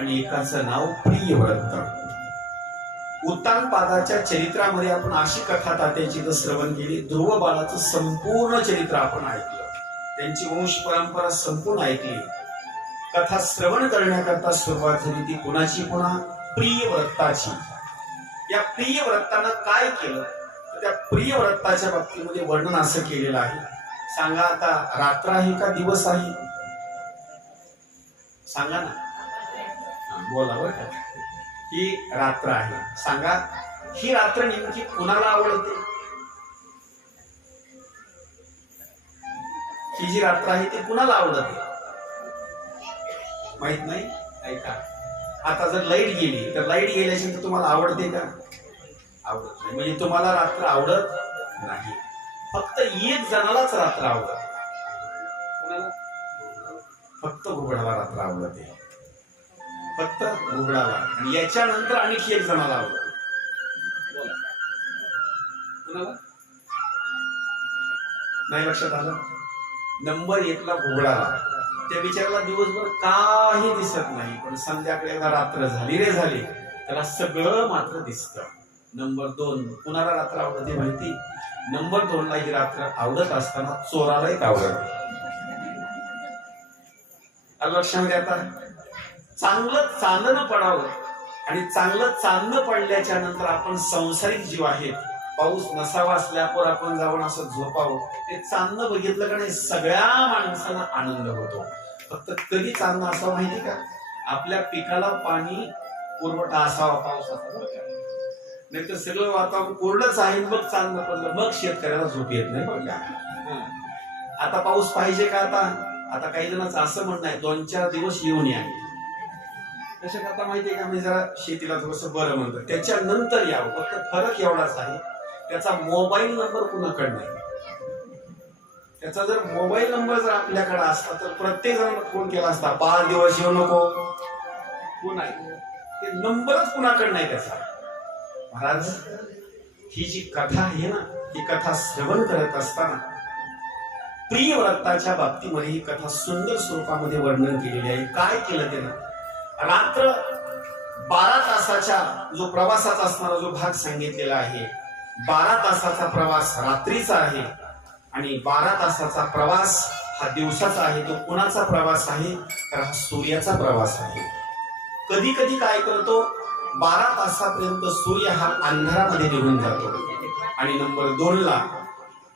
आणि एकाचं नाव प्रियव्रत. उत्तानपादाच्या चरित्रामध्ये आपण अशी कथा तात्याची तर श्रवण केली. ध्रुव बाळाचं संपूर्ण चरित्र आपण ऐकलं, त्यांची वंश परंपरा संपूर्ण ऐकली. कथा श्रवण करण्याकरता सुरुवात झाली ती कुणाची? पुन्हा प्रियव्रताची. या प्रियव्रतानं काय केलं तर त्या प्रियव्रताच्या बाबतीमध्ये वर्णन असं केलेलं आहे. सांगा आता, रात्र आहे का दिवस आहे? सांगा ना, बोला बरं का. ही रात्र आहे. सांगा, ही रात्र नेमकी कुणाला आवडते? ही जी रात्र आहे ती कुणाला आवडते माहित नाही. ऐका, आता जर लाईट गेली तर लाईट गेल्याची तर तुम्हाला आवडते का? आवडत नाही. म्हणजे तुम्हाला रात्र आवडत नाही. फक्त एक जणालाच रात्र आवडत. कोणाला? फक्त घुबडाला रात्र आवडते. फक्त घुबडाला. आणि याच्यानंतर आणखी एक जणाला आवडत. बोला, कोणाला? नाही लक्षात आलं? नंबर 1 ला घुबडाला. त्या बिचाराला दिवसभर काही दिसत नाही, पण संध्याकाळी रात्र झाली रे झाली त्याला सगळं मात्र दिसतं. नंबर 2 कुणाला रात्र आवडते माहिती? नंबर 2 ला ही रात्र आवडत असताना चोराला एक आवडते. लक्षामध्ये आता चांगलं चांदणं पडावं आणि चांगलं चांदणं पडल्याच्या नंतर आपण संसारिक जीव आहेत, पाऊस नसावा असल्यावर आपण जाऊन असं झोपावं. ते चांदणं बघितलं का नाही सगळ्या माणसाला आनंद होतो. फक्त कधी चांदणं असावं माहिती का? आपल्या पिकाला पाणी पुरवठा असावा पावसाचा, नाही तर सगळं वातावरण कोरडंच आहे. मग चांदणं पडलं मग शेतकऱ्याला झोप येत नाही बरं का. आता पाऊस पाहिजे का? आता काही जणांचं असं म्हणणं आहे 2-4 दिवस येऊन या. कशा करता माहितीये का? मी जरा शेतीला थोडस बरं म्हणतो, त्याच्यानंतर यावं. फक्त फरक एवढाच आहे, त्याचा मोबाईल नंबर कुणाकडे नाही. त्याचा जर मोबाईल नंबर जर आपल्याकडे असता तर प्रत्येक जण फोन केला असता, 5 दिवस येऊ नको. कोण आहे ते? नंबरच कुणाकडे नाही त्याचा. महाराज, ही जी कथा आहे ना, ही कथा श्रवण करत असताना प्रियव्रताच्या बाबतीमध्ये ही कथा सुंदर स्वरूपामध्ये वर्णन केलेली आहे. काय केलं त्यानं? रात्र 12 तासाच्या जो प्रवासाचा असणारा जो भाग सांगितलेला आहे, 12 तासाचा प्रवास रात्रीचा आहे आणि 12 तासाचा प्रवास हा दिवसाचा आहे. तो कुणाचा प्रवास आहे? तर हा सूर्याचा प्रवास आहे. कधी कधी काय करतो, 12 तासापर्यंत सूर्य हा अंधारामध्ये निघून जातो आणि नंबर 2 ला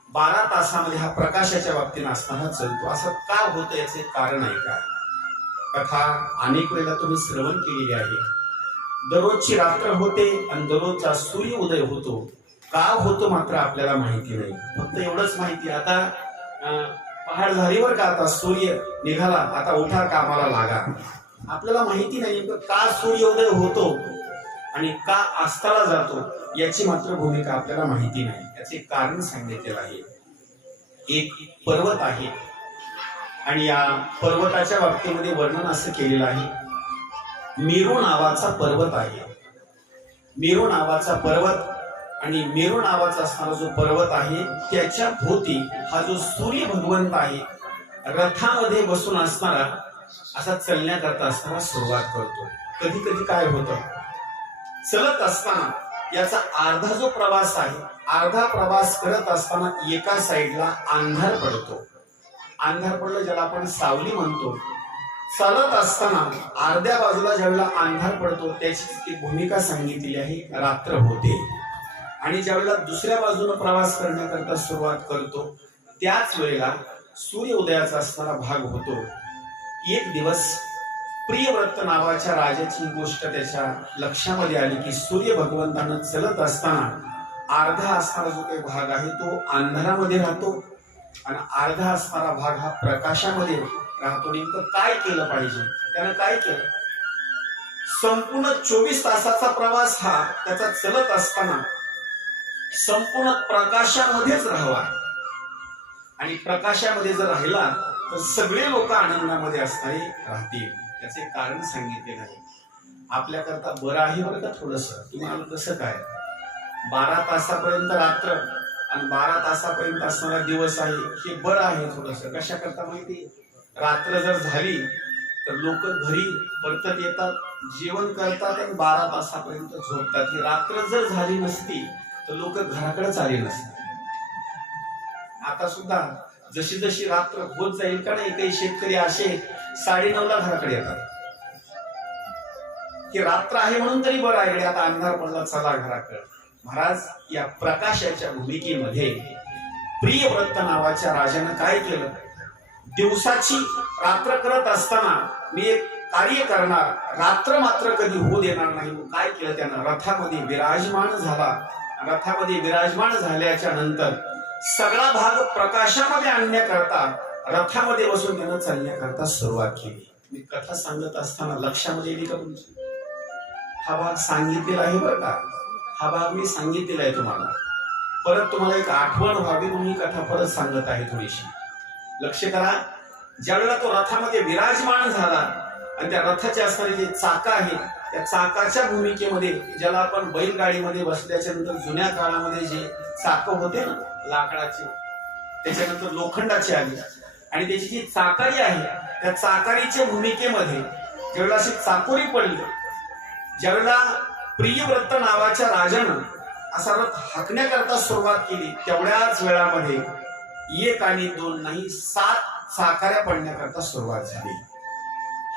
12 तासामध्ये हा प्रकाशाच्या बाबतीने असताना चलतो. असं का होतं याचे कारण आहे का? कथा अनेक वेळेला तुम्ही श्रवण केलेली आहे. दररोजची रात्र होते आणि दररोजचा सूर्य उदय होतो. का होतो मात्र आपल्याला माहिती नाही. फक्त एवढंच माहिती, आता पहाड झालीवर का आता सूर्य निघाला, आता उठा कामाला लागा. आपल्याला माहिती नाही का सूर्योदय होतो आणि का अस्ताला जातो, याची मात्र भूमिका आपल्याला माहिती नाही. याचे कारण सांगितलेलं आहे. एक पर्वत आहे आणि या पर्वताच्या बाबतीमध्ये वर्णन असं केलेलं आहे. मेरू नावाचा पर्वत आहे. मेरू नावाचा पर्वत आणि मेरू नावाचा असणारा जो पर्वत आहे त्याच्या भोवती हा जो सूर्य भगवंत आहे रथामध्ये बसून असणारा असा चलण्याकरता असताना सुरुवात करतो. कधी कधी काय होतं, चलत असताना याचा अर्धा जो प्रवास आहे, अर्धा प्रवास करत असताना एका साईडला अंधार पडतो. अंधार पडलं ज्याला आपण सावली म्हणतो. चालत असताना अर्ध्या बाजूला ज्यावेळेला अंधार पडतो त्याची ती भूमिका सांगितलेली आहे, रात्र होते. आणि ज्यावेळेला दुसऱ्या बाजूने प्रवास करण्याकरता सुरुवात करतो त्याच वेळेला सूर्य उदयाचा असणारा भाग होतो. एक दिवस प्रियव्रत नावाच्या राजाची गोष्ट त्याच्या लक्षामध्ये आली की सूर्य भगवंतानं चलत असताना अर्धा असणारा जो काही भाग आहे तो अंधारामध्ये राहतो आणि अर्धा असणारा भाग हा प्रकाशामध्ये राहतो. नेमकं काय केलं पाहिजे? त्यानं काय केलं? संपूर्ण 24 तासाचा प्रवास हा त्याचा चलत असताना संपूर्ण प्रकाशामध्येच राहावा आणि प्रकाशामध्ये जर राहिला तर सगळे लोक आनंदामध्ये असणारे राहतील. त्याचे कारण सांगितले नाही. आपल्याकरता बरं आहे बरं का थोडस. तुम्हाला कसं काय 12 तासापर्यंत रात्र आणि 12 तासापर्यंत असणारा दिवस आहे, हे बरं आहे थोडस. कशा करता माहिती? रात्र जर झाली तर लोक घरी परतत येतात, जेवण करतात आणि 12 तासापर्यंत झोपतात. ही रात्र जर झाली नसती तर लोक घराकडेच आले नसते. आता सुद्धा जशी जशी रात्र होत जाईल का नाही, काही शेतकरी असे 9:30ला घराकडे येतात की रात्र आहे म्हणून तरी बरं आहे, आता अंधार पडला चला घराकडे. महाराज, या प्रकाशाच्या भूमिकेमध्ये प्रियव्रत नावाच्या राजानं काय केलं, दिवसाची रात्र करत असताना मी एक कार्य करणार, रात्र मात्र कधी होऊ देणार नाही. काय केलं त्यानं, रथामध्ये विराजमान झाला. रथामध्ये विराजमान झाल्याच्या नंतर सगळा भाग प्रकाशामध्ये आणण्याकरता रथामध्ये बसून त्यानं चालण्याकरता सुरुवात केली. मी कथा सांगत असताना लक्षामध्ये येईल का तुमची? हा भाग सांगितलेला आहे बरं का, हा भाग मी सांगितलेला आहे तुम्हाला. परत तुम्हाला एक आठवण व्हावी म्हणून ही कथा परत सांगत आहे थोडीशी. लक्ष करा, ज्यावेळेला तो रथामध्ये विराजमान झाला आणि त्या रथाचे असणारे जे चाक आहेत, त्या चाकाच्या भूमिकेमध्ये, ज्याला आपण बैलगाडीमध्ये बसल्याच्या नंतर जुन्या काळामध्ये जे चाक होते ना लाकडाचे, त्याच्यानंतर लोखंडाचे आले आणि त्याची जी चाकारी आहे त्या चाकारीच्या भूमिकेमध्ये ज्यावेळेला अशी चाकोरी पडली, ज्यावेळेला प्रियव्रत नावाच्या राजानं असा रथ हाकण्याकरता सुरुवात केली, तेवढ्याच वेळामध्ये 1 आणि 2 नाही 7 चाकाऱ्या पडण्याकरता सुरुवात झाली.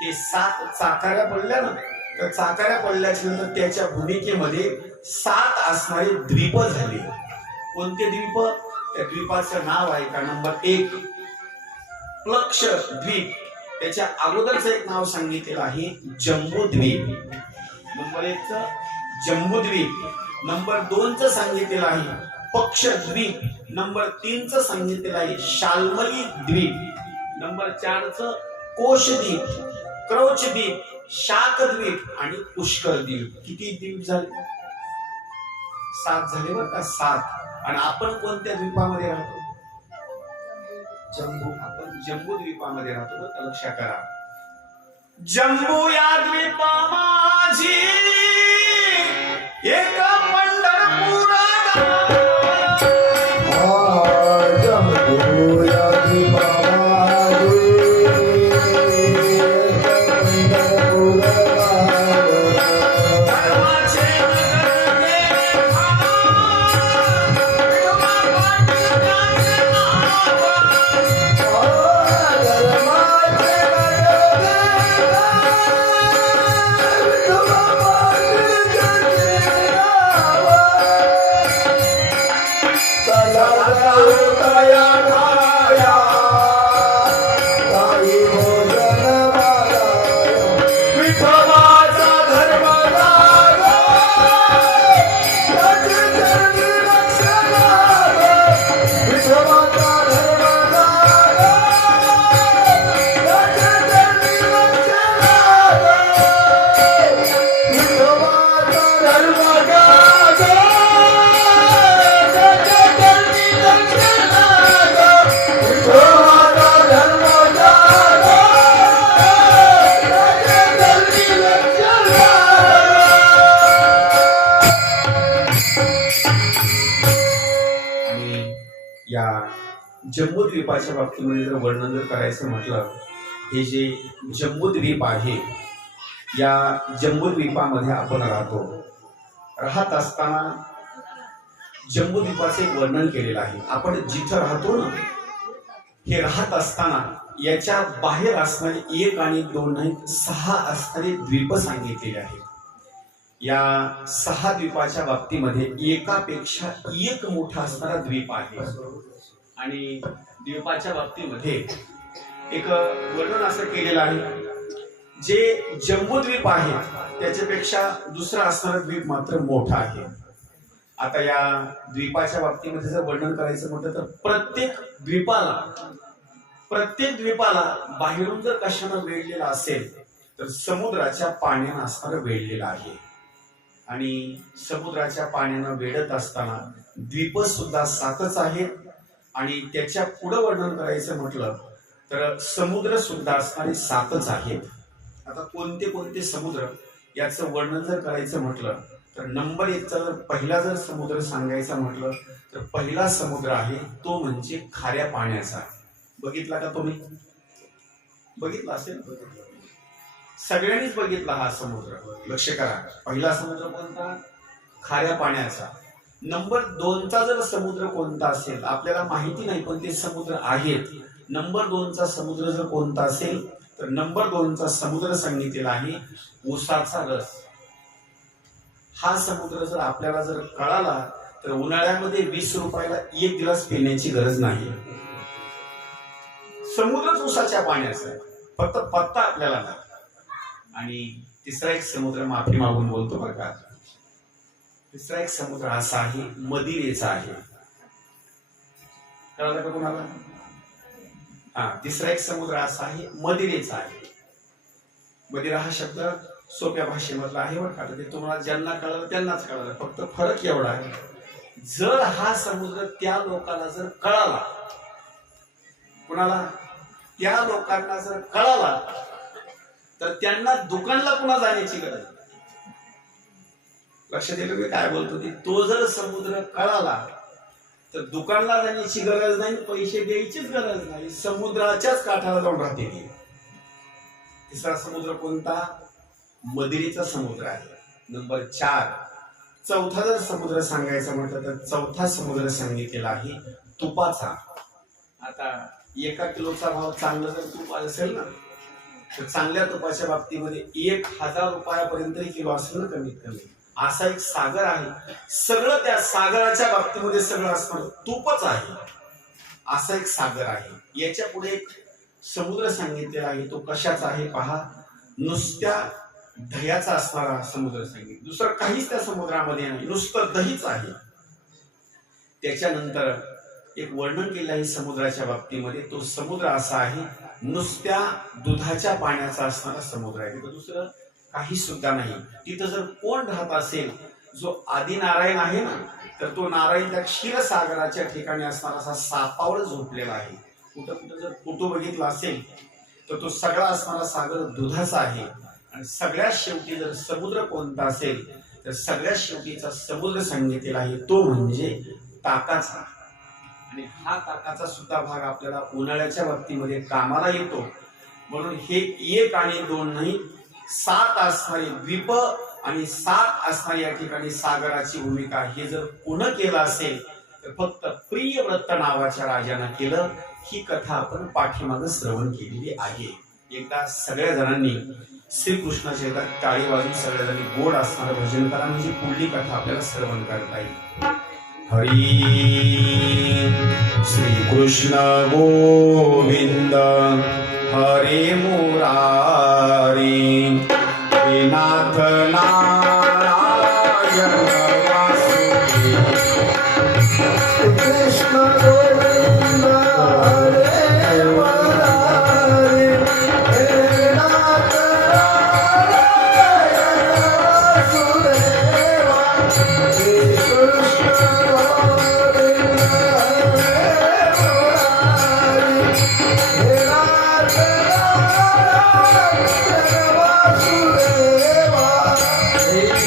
हे 7 चाकाऱ्या पडल्या ना, तर चाकाऱ्या पडल्याच्या नंतर त्याच्या भूमिकेमध्ये 7 असणारे द्वीप झाले. कोणते द्वीप? त्या द्वीपाचं नाव आहे का, नंबर 1 प्लक्ष द्वीप. त्याच्या अगोदरचं एक नाव सांगितलेलं आहे जम्बूद्वीप. नंबर 1 जम्बूद्वीप, नंबर 2 सांगितलेलं आहे पक्षद्वीप, नंबर 3 सांगितलेलं आहे शाल्मली द्वीप, नंबर 4 कोशद्वीप, क्रौचद्वीप, शाकद्वीप आणि पुष्करद्वीप. किती द्वीप झाले? 7 झाले बरं का, 7. आणि आपण कोणत्या द्वीपामध्ये राहतो? जम्बू. आपण जम्बू द्वीपामध्ये राहतो बरं का, लक्ष करा. जम्बू या द्वीपा माझी एक पंढरपूर जम्बू या द्वीपा जम्बूद्वीपाच्या बाबतीमध्ये जर वर्णन जर करायचं म्हटलं, हे जे जम्बूद्वीप आहे, या जम्बूद्वीपामध्ये आपण राहतो. राहत असताना जम्बूद्वीपाचे एक वर्णन केलेलं आहे. आपण जिथं राहतो ना, हे राहत असताना याच्या बाहेर असणारे 1 आणि 2 नाही 6 असणारे द्वीप सांगितलेले आहेत. या 6 द्वीपाच्या बाबतीमध्ये एकापेक्षा एक मोठा असणारा द्वीप आहे. आणि द्वीपाच्या बाबतीमध्ये एक वर्णन असं केलेलं आहे, जे जम्बूद्वीप आहे त्याच्यापेक्षा दुसरा असणारा द्वीप मात्र मोठा आहे. आता या द्वीपाच्या बाबतीमध्ये जर वर्णन करायचं म्हटलं तर प्रत्येक द्वीपाला बाहेरून जर कशानं वेढलेला असेल तर समुद्राच्या पाण्यानं असणारं वेढलेलं आहे. आणि समुद्राच्या पाण्यानं वेढत असताना द्वीप सुद्धा 7च आहेत. आणि त्याच्या पुढं वर्णन करायचं म्हटलं तर समुद्र सुद्धा असणारे 7च आहेत. आता कोणते कोणते समुद्र याचं वर्णन जर करायचं म्हटलं तर नंबर 1 जर पहिला जर समुद्र सांगायचा म्हटलं तर पहिला समुद्र आहे तो म्हणजे खाऱ्या पाण्याचा. बघितला का तुम्ही? बघितला असेल. सगळ्यांनीच बघितला हा समुद्र. लक्ष करा, पहिला समुद्र कोणता? खाऱ्या पाण्याचा. नंबर 2चा जर समुद्र कोणता असेल आपल्याला माहिती नाही, पण ते समुद्र आहेत. नंबर 2चा समुद्र जर कोणता असेल तर नंबर 2चा समुद्र सांगितलेला आहे ऊसाचा रस. हा समुद्र जर आपल्याला जर कळाला तर उन्हाळ्यामध्ये 20 रुपयाला 1 गिलास पिण्याची गरज नाही. समुद्रच ऊसाच्या पाण्याचा आहे, फक्त पत्ता आपल्याला नाही. आणि तिसरा एक समुद्र, माफी मागून बोलतो बरं का, तिसरा एक समुद्र असा आहे मदिरेचा आहे. कळालं का तुम्हाला? तिसरा एक समुद्र असा आहे मदिरेचा आहे. मदिरा हा शब्द सोप्या भाषेमधला आहे बरं का, ते तुम्हाला ज्यांना कळलं त्यांनाच कळलं. फक्त फरक एवढा आहे, जर हा समुद्र त्या लोकांना जर कळाला, कुणाला? त्या लोकांना जर कळाला तर त्यांना दुकानला पुन्हा जाण्याची गरज नाही. लक्ष दिलं मी काय बोलतो ते? तो जर समुद्र कळाला तर दुकानला जाण्याची गरज नाही, पैसे द्यायचीच गरज नाही, समुद्राच्याच काठाला जाऊन राहते ती. तिसरा समुद्र कोणता? मदिरेचा समुद्र आहे. नंबर 4. चौथा जर समुद्र सांगायचं म्हटलं तर चौथा समुद्र सांगितलेला आहे तुपाचा. आता 1 किलोचा भाव चांगलं जर तूप असेल ना तर चांगल्या तुपाच्या बाबतीमध्ये 1000 रुपयापर्यंत किलो असेल ना कमीत कमी. असा एक सागर आहे, सगळं त्या सागराच्या बाबतीमध्ये सगळं असणार तूपच आहे. असा एक सागर आहे. याच्या पुढे एक समुद्र सांगितलेला आहे, तो कशाचा आहे पहा, नुसत्या दह्याचा असणारा समुद्र सांगितलं. दुसरं काहीच त्या समुद्रामध्ये नाही, नुसतं दहीच आहे. त्याच्यानंतर एक वर्णन केलं आहे समुद्राच्या बाबतीमध्ये, तो समुद्र असा आहे नुसत्या दुधाच्या पाण्याचा असणारा समुद्र आहे. तिथं दुसरं काही सुद्धा नाही. तिथं जर कोण राहत असेल, जो आदि नारायण आहे ना, तर तो नारायण त्या क्षीरसागराच्या ठिकाणी असणारा असा सापावर झोपलेला आहे. कुठं कुठं जर फोटो बघितला असेल तर तो सगळा असणारा सागर दुधाचा आहे. आणि सगळ्यात शेवटी जर समुद्र कोणता असेल तर सगळ्यात शेवटीचा समुद्र सांगितलेला आहे तो म्हणजे ताकाचा. आणि हा ताकाचा सुद्धा भाग आपल्याला उन्हाळ्याच्या बाबतीमध्ये कामाला येतो. म्हणून हे 1 आणि 2 नाही, 7 असणारे द्वीप आणि 7 असणारी या ठिकाणी सागराची भूमिका, हे जर पुन्हा केलं असेल तर फक्त प्रियव्रत नावाच्या राजानं केलं. ही कथा आपण पाठीमागं श्रवण केलेली आहे. एकदा सगळ्या जणांनी श्रीकृष्णाच्या एकदा टाळी वाजून सगळ्या जणांनी गोड असणारं भजन करा, म्हणजे पुढली कथा आपल्याला श्रवण करता येईल. हरी श्रीकृष्ण गोविंद हरे मुरारी हे नाथ नारायण वासुदेव. कृष्ण गोविंद हरे मुरारी हे नाथ नारायण वासुदेव. कृष्ण Hey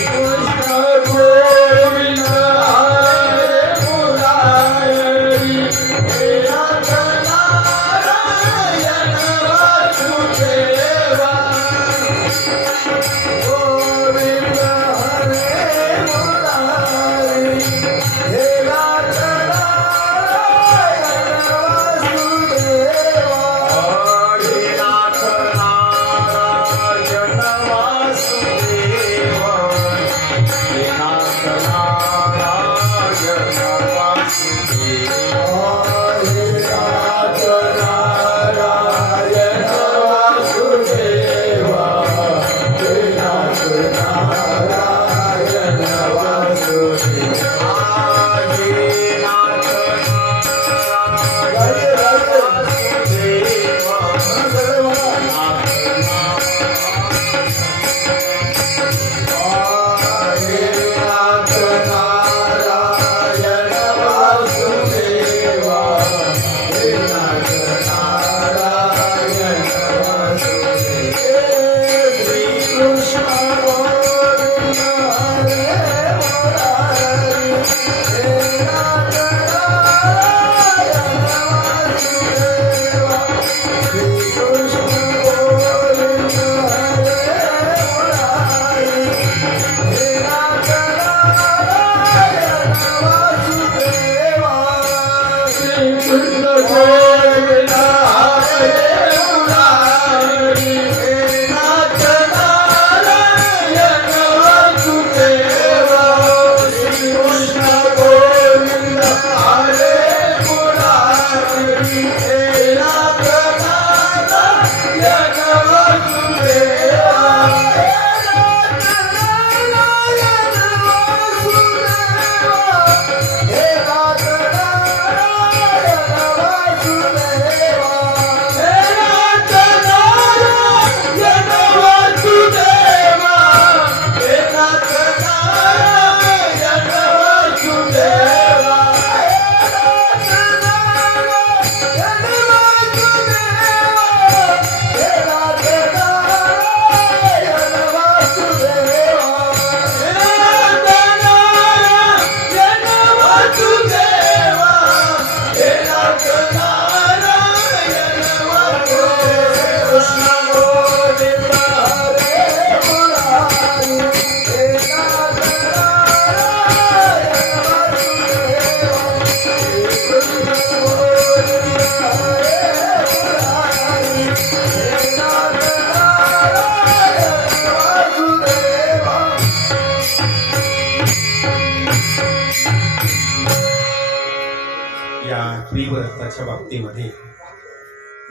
प्रियव्रताच्या बाबतीमध्ये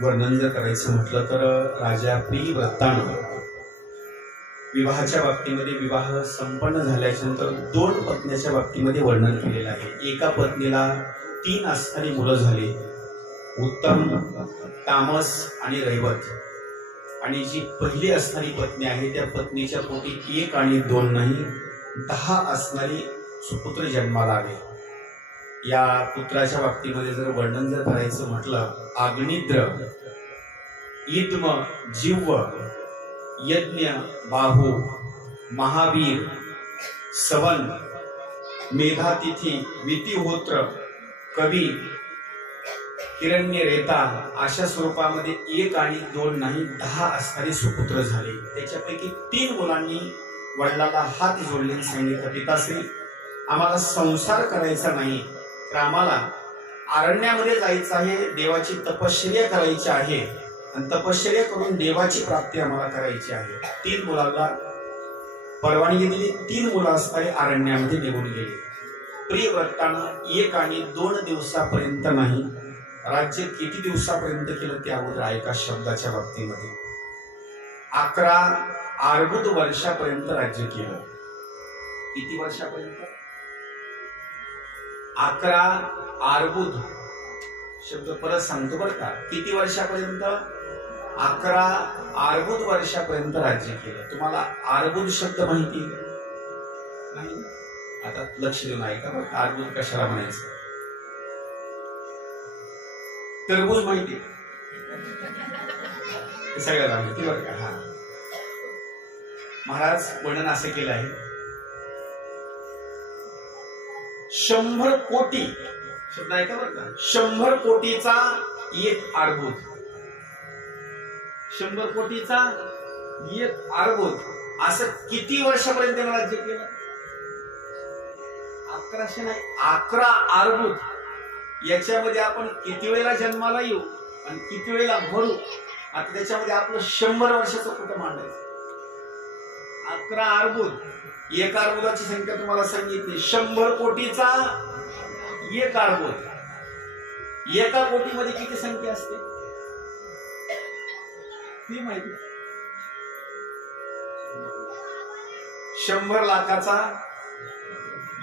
वर्णन जर करायचं म्हटलं तर राजा प्रियव्रतानं विवाहाच्या बाबतीमध्ये विवाह संपन्न झाल्याच्या नंतर 2 पत्नीच्या बाबतीमध्ये वर्णन केलेलं आहे. एका पत्नीला 3 असणारी मुलं झाली, उत्तम, तामस आणि रैवत. आणि जी पहिली असणारी पत्नी आहे त्या पत्नीच्या पोटी 1 आणि 2 नाही 10 असणारी सुपुत्र जन्माला आले. या पुत्राच्या बाबतीमध्ये जर वर्णन जर करायचं म्हटलं, अग्निद्र, इद्म, जिव्व, यज्ञ, बाहू, महावीर, सवन, मेधातिथी, वितिहोत्र, कवी, हिरण्यरेता अशा स्वरूपामध्ये 1 आणि 2 नाही 10 असणारे सुपुत्र झाले. त्याच्यापैकी 3 मुलांनी वडिलाला हात जोडले, सांगितलं, पिताश्री आम्हाला संसार करायचा नाही, तर आम्हाला अरण्यामध्ये जायचं आहे, देवाची तपश्चर्या करायची आहे आणि तपश्चर्या करून देवाची प्राप्ती आम्हाला करायची आहे. 3 मुलांना परवानगी दिली. 3 मुलं असणारे अरण्यामध्ये निघून गेले. प्रियव्रतानं 1 आणि 2 दिवसापर्यंत नाही, राज्य किती दिवसापर्यंत केलं ते अगोदर ऐका. शब्दाच्या बाबतीमध्ये 11 अर्बुद वर्षापर्यंत राज्य केलं. किती वर्षापर्यंत? 11 अर्बुद शब्द परत सांगतो बरं का. किती वर्षापर्यंत? 11 अर्बुद वर्षापर्यंत राज्य केलं. तुम्हाला अर्बुद शब्द माहिती नाही? आता लक्ष देऊन ऐका बरं. अर्बुद कशाला म्हणायचं? टरबूज माहिती? सगळ्याला माहिती बरं का. हा, महाराज वर्णन असं केलं आहे, 100 कोटी शब्द ऐका बरं का. 100 कोटीचा 1 अर्बुद. 100 कोटीचा 1 अर्बुद असं किती वर्षापर्यंत त्यानं राज्य केलं? 1100 नाही 11 अर्बुद. याच्यामध्ये आपण किती वेळेला जन्माला येऊ आणि किती वेळेला मरू, आता त्याच्यामध्ये आपलं 100 वर्षाचं कुठं मांडायचं? 11 अर्बुद. 1 अर्बुदाची संख्या तुम्हाला सांगितली. 100 कोटीचा 1 अर्बुद. 1 कोटीमध्ये किती संख्या असते ती माहिती? 100 लाखाचा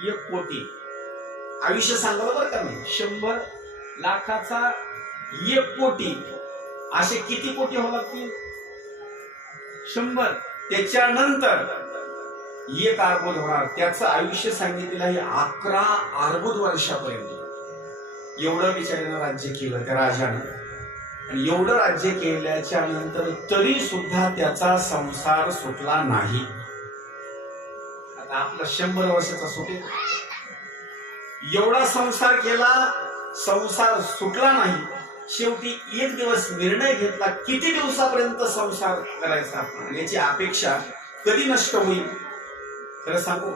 1 कोटी. आयुष्य सांगलं बरं का मी. 100 लाखाचा 1 कोटी. असे किती कोटी हो लागतील? 100. त्याच्यानंतर 1 अर्बुद होणार. त्याचं आयुष्य सांगितलेलं आहे 11 अर्बुद वर्षापर्यंत. एवढं बिचाऱ्यानं राज्य केलं त्या राजानं. आणि एवढं राज्य केल्याच्या नंतर तरी सुद्धा त्याचा संसार सुटला नाही. आता आपला 100 वर्षाचा सुटेल. एवढा संसार केला, संसार सुटला नाही. शेवटी 1 दिवस निर्णय घेतला, किती दिवसापर्यंत संसार करायचा आपण, याची अपेक्षा कधी नष्ट होईल? खरं सांगू,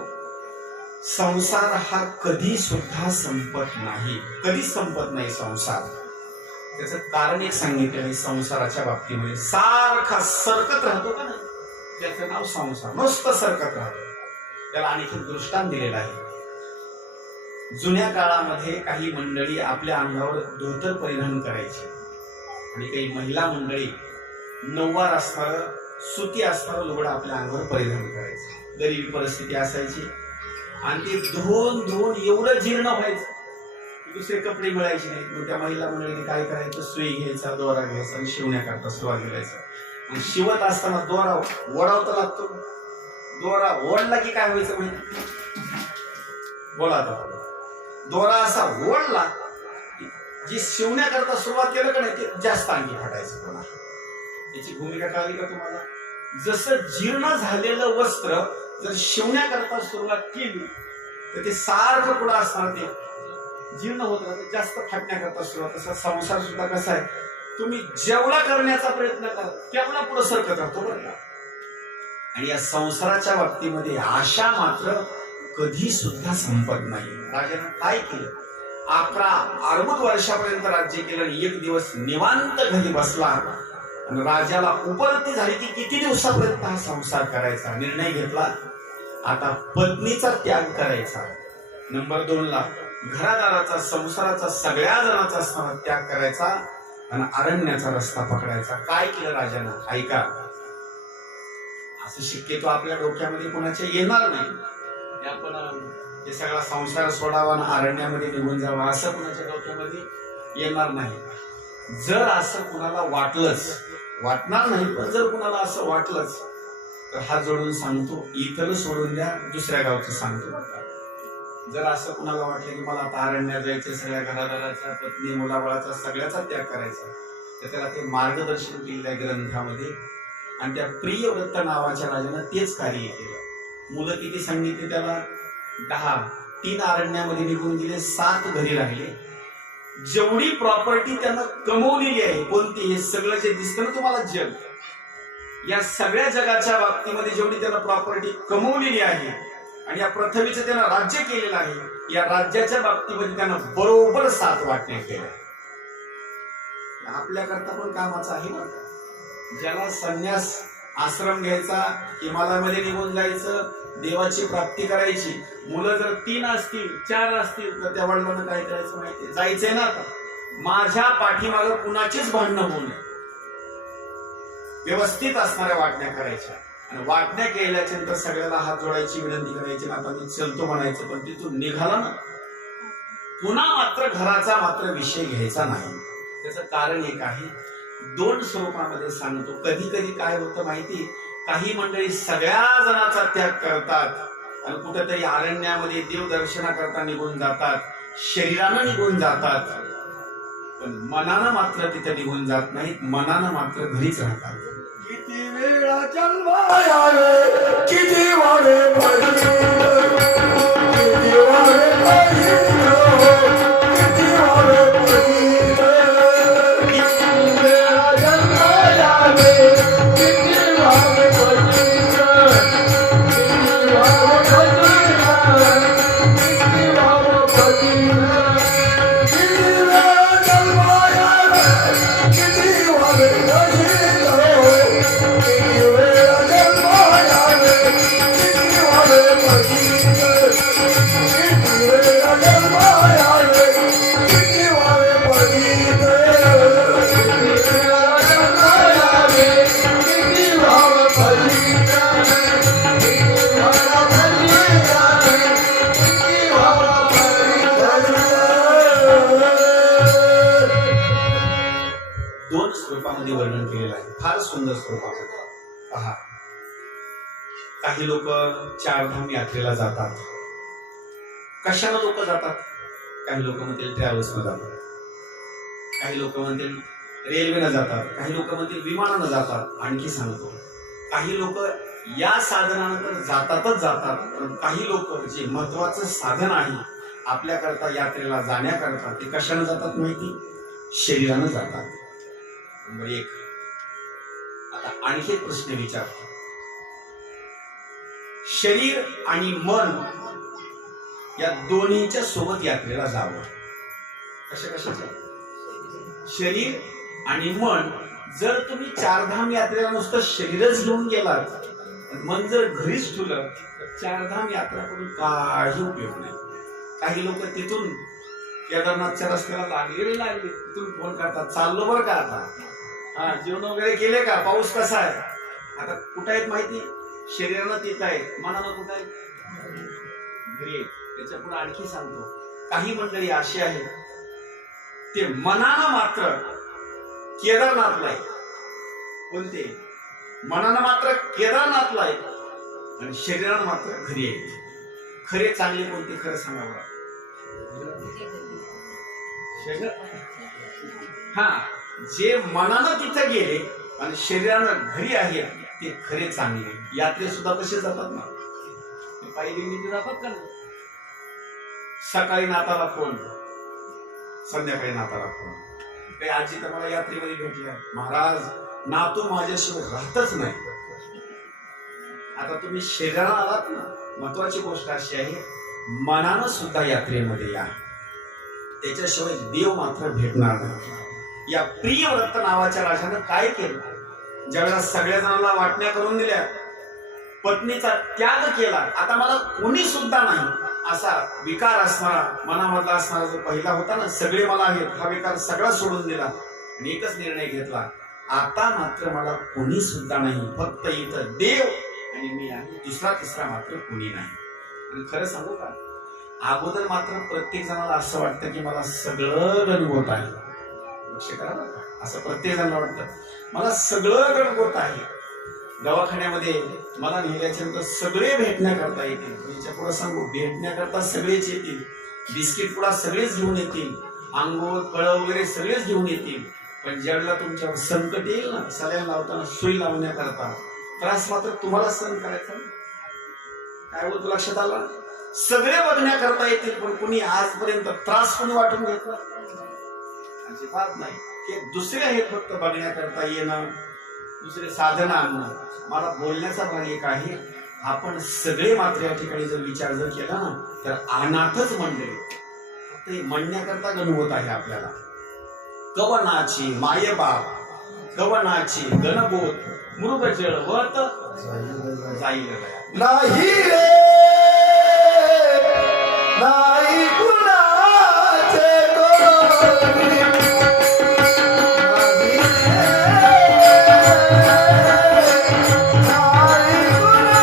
संसार हा कधी सुद्धा संपत नाही. कधीच संपत नाही संसार. त्याचं कारण एक सांगितलं आहे. संसाराच्या बाबतीमध्ये सारखा सरकत राहतो का नाही, त्याचं नाव संसार. नुसतं सरकत राहतो. त्याला आणखी दृष्टांत दिलेला आहे. जुन्या काळामध्ये काही मंडळी आपल्या अंगावर धोतर परिधान करायची आणि काही महिला मंडळी नऊवार असणारं सुती असणारं लुगडं आपल्या अंगावर परिधान करायचं. गरीबी परिस्थिती असायची आणि ते धुवून एवढं जीर्ण व्हायचं, दुसरे कपडे मिळायचे नाही. मग त्या महिला मंडळीने काय करायचं, सुई घ्यायचा, दोरा घ्यायचा आणि शिवण्याकरता सुरुवात करायचं. आणि शिवत असताना दोरा ओढावता लागतो. दोरा ओढला की काय व्हायचं माहिती? बोला आता. दोरा असा ओढला, जी शिवण्याकरता सुरुवात केलं का नाही ते जास्त अंगी फाटायचं. कोणा याची भूमिका कळली का तुम्हाला? जसं जीर्ण झालेलं वस्त्र जर शिवण्याकरता सुरुवात केली तर ते सारखं पुढं असणार, ते जीर्ण होत राहतं, जास्त फाटण्याकरता सुरुवात. तसा संसार सुद्धा कसा आहे, तुम्ही जेवढा करण्याचा प्रयत्न करा तेवढा पुढे सरकत राहतो बरं का. आणि या संसाराच्या बाबतीमध्ये आशा मात्र कधी सुद्धा संपत नाही. राजानं काय केलं, 11 अर्बुद वर्षापर्यंत राज्य केलं आणि 1 दिवस निवांत घरी बसला. आणि राजाला उपलब्धी झाली की किती दिवसापर्यंत हा संसार करायचा. निर्णय घेतला, आता पत्नीचा त्याग करायचा. नंबर 2 ला घरादाराचा, संसाराचा, सगळ्या जणांचा असताना त्याग करायचा आणि अरण्याचा रस्ता पकडायचा. काय केलं राजानं? ऐका, असं शक्यतो आपल्या डोक्यामध्ये कोणाच्या येणार नाही. आपण हे सगळा संसार सोडावा आणि अरण्यामध्ये निघून जावा असं कोणाच्या डोक्यामध्ये येणार नाही. जर असं कुणाला वाटलंच, वाटणार नाही पण जर कुणाला असं वाटलंच तर हात जोडून सांगतो, इथं सोडून द्या, दुसऱ्या गावचं सांगतो. जर असं कुणाला वाटलं की मला आता अरण्यात जायचं, सगळ्या घरादाराचा, पत्नी मुलाबाळाचा सगळ्याचा त्याग करायचा, तर त्याला ते मार्गदर्शन केलेलं आहे ग्रंथामध्ये. आणि त्या प्रियव्रत नावाच्या राजानं तेच कार्य केलं. मुलं किती सांगितले त्याला? 10. 3 अरण्यामध्ये निघून गेले, 7 घरी राहिले. जेवढी प्रॉपर्टी त्यानं कमवलेली आहे, कोणती? हे सगळं जे दिसतं ना तुम्हाला जग, या सगळ्या जगाच्या बाबतीमध्ये जेवढी त्यानं प्रॉपर्टी कमवलेली आहे आणि या पृथ्वीचं त्यानं राज्य केलेलं आहे, या राज्याच्या बाबतीमध्ये त्यानं बरोबर 7 वाटण्या केल्या. आपल्याकरता पण कामाचं आहे ना. ज्याला संन्यास आश्रम घ्यायचा, हिमालयामध्ये निघून जायचं, देवाची प्राप्ती करायची, मुलं जर 3 असतील 4 असतील तर त्या वडिलांना काय करायचं माहितीये? जायचंय ना आता माझ्या पाठीमागं कुणाचीच भांडणं होऊ नये, व्यवस्थित असणाऱ्या वाटण्या करायच्या. आणि वाटण्या केल्याच्या नंतर सगळ्याला हात जोडायची, विनंती करायची, आता मी चलतो म्हणायचं. पण तिथून निघाला ना, पुन्हा मात्र घराचा मात्र विषय घ्यायचा नाही. त्याचं कारण एक आहे, 2 स्वरूपामध्ये सांगतो. कधी कधी काय होतं माहिती? काही मंडळी सगळ्या जणांचा त्याग करतात आणि कुठेतरी अरण्यामध्ये देव दर्शनाकरता निघून जातात, शरीरानं निघून जातात, पण मनानं मात्र तिथे निघून जात नाहीत, मनानं मात्र घरीच राहतात. किती वेळा जन्माला आले, किती वारे पडले, किती वारे पडले, किती वारे पडले, किती वेळा जन्माला आले, किती वारे पडले, किती वारे पडले, किती वारे पडले, किती वेळा जन्माला आले, किती वारे पडले. स्वरूपामध्ये वर्णन केलेलं आहे, फार सुंदर स्वरूपामध्ये. पहा, काही लोक 4 धाम यात्रेला जातात. कशाला लोक जातात? काही लोक म्हणतील ट्रॅव्हल्सनं जातात, काही लोक म्हणतील रेल्वेनं जातात, काही लोक म्हणतील विमानानं जातात. आणखी सांगतो, काही लोक या साधनानं तर जातातच जातात, पण काही लोक जे महत्वाचं साधन आहे आपल्याकरता यात्रेला जाण्याकरता, ते कशानं जातात माहिती? शरीरानं जातात. नंबर 1. आता आणखी एक प्रश्न विचारतो, शरीर आणि मन या दोन्हीच्या सोबत यात्रेला जावं. कशाच्या? शरीर आणि मन. जर तुम्ही 4 धाम यात्रेला नुसतं शरीरच घेऊन गेलात, मन जर घरीच ठेवलं, तर 4 धाम यात्रा करून काही उपयोग नाही. काही लोक तिथून केदारनाथच्या रस्त्याला लागले, तिथून फोन करतात, चाललो बरं का आता, हा जेवण वगैरे केले का, पाऊस कसा आहे? आता कुठं आहेत माहिती? शरीरानं तिथं आहेत, मनानं कुठं आहेत? घरी आहेत. त्याच्या पुढे आणखी सांगतो, काही मंडळी अशी आहेत, ते मनानं मात्र केदारनाथला आहे. कोणते? मनानं मात्र केदारनाथला आहे आणि शरीरानं मात्र घरी आहेत. खरे चांगले कोणते? खरं सांगा बरं. हा, जे मनानं तिथे गेले आणि शरीरानं घरी आहेत ते खरे चांगले. यात्रे सुद्धा तसे जातात ना, पायी दिंडीने जातात का नाही? सकाळी नाताला फोन, संध्याकाळी नाताला फोन. काही आजी तर मला यात्रेमध्ये भेटल्या, महाराज नातू माझ्याशिवाय राहतच नाही. आता तुम्ही शरीराला आलात ना, महत्वाची गोष्ट अशी आहे, मनानं सुद्धा यात्रेमध्ये या, त्याच्याशिवाय देव मात्र भेटणार नाही. या प्रियव्रत नावाच्या राजानं काय केलं? ज्यावेळेला सगळ्या जणांना वाटण्या करून दिल्या, पत्नीचा त्याग केला, आता मला कोणी सुद्धा नाही, असा विकार असणारा, मनामधला असणारा जो पहिला होता ना, सगळे मला आहेत, हा विकार सगळा सोडून दिला आणि एकच निर्णय घेतला, आता मात्र मला कोणी सुद्धा नाही, फक्त इथं देव आणि मी आहे, दुसरा तिसरा मात्र कोणी नाही. आणि खरं सांगू का, अगोदर मात्र प्रत्येक जणाला असं वाटतं की मला सगळं गणगोत आहे. लक्ष करा बरं का, असं प्रत्येक जणाला वाटतं मला सगळं गणगोत आहे. दवाखान्यामध्ये मला नेल्याच्या नंतर सगळे भेटण्याकरता येतील, याच्या पुढे सांगू, भेटण्याकरता सगळेच येतील, बिस्किट पुडा सगळेच घेऊन येतील, आंघोळ फळं वगैरे सगळेच घेऊन येतील, पण ज्यावेळेला तुमच्यावर संकट येईल ना, सलाईन लावताना सुई लावण्याकरता त्रास मात्र तुम्हाला सहन करायचा. काय बोलतो लक्षात आला? सगळे बघण्याकरता येतील, पण कुणी आजपर्यंत त्रास कोणी वाटून घेतला अजिबात नाही. हे दुसरे आहेत फक्त बघण्याकरता येणं, दुसरे साधन आणणं. मला बोलण्याचा भाग एक आहे, आपण सगळे मात्र या ठिकाणी जर विचार जर केला ना, तर अनाथच मंडळी, फक्त हे म्हणण्याकरता गणवत आहे आपल्याला. कवनाची मायबाप, कवनाची गणगोत, मृग जळवत जाईल नाही रे नाही कुणाचे कोणी, नाही कुणाचे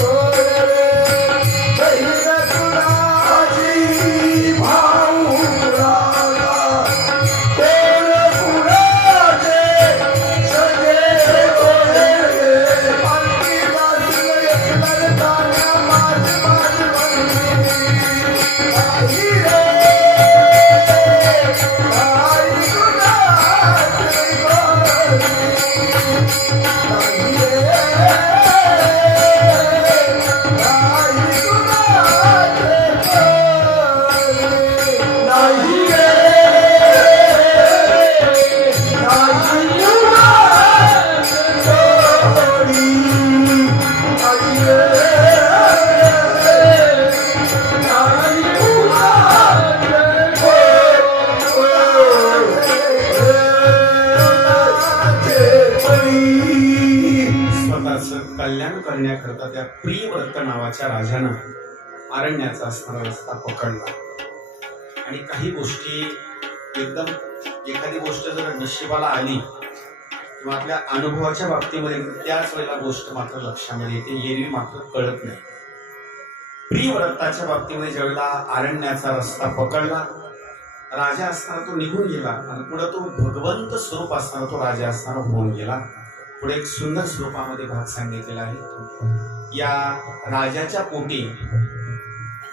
कोणी, नाही कल्याण करण्याकरता त्या प्रियव्रत नावाच्या राजानं अरण्याचा असणारा रस्ता पकडला. आणि काही गोष्टी एकदम, एखादी गोष्ट जर नशिबाला आली किंवा आपल्या अनुभवाच्या बाबतीमध्ये, त्याच वेळेला गोष्ट मात्र लक्षामध्ये येते, एरवी मात्र कळत नाही. प्रियव्रताच्या बाबतीमध्ये ज्यावेळेला अरण्याचा रस्ता पकडला, राजा असणारा तो निघून गेला आणि पुढे तो भगवंत स्वरूप असणारा तो राजा असणारा होऊन गेला. पुढे एक सुंदर स्वरूपामध्ये भाग सांगितलेला आहे. या राजाच्या पोटी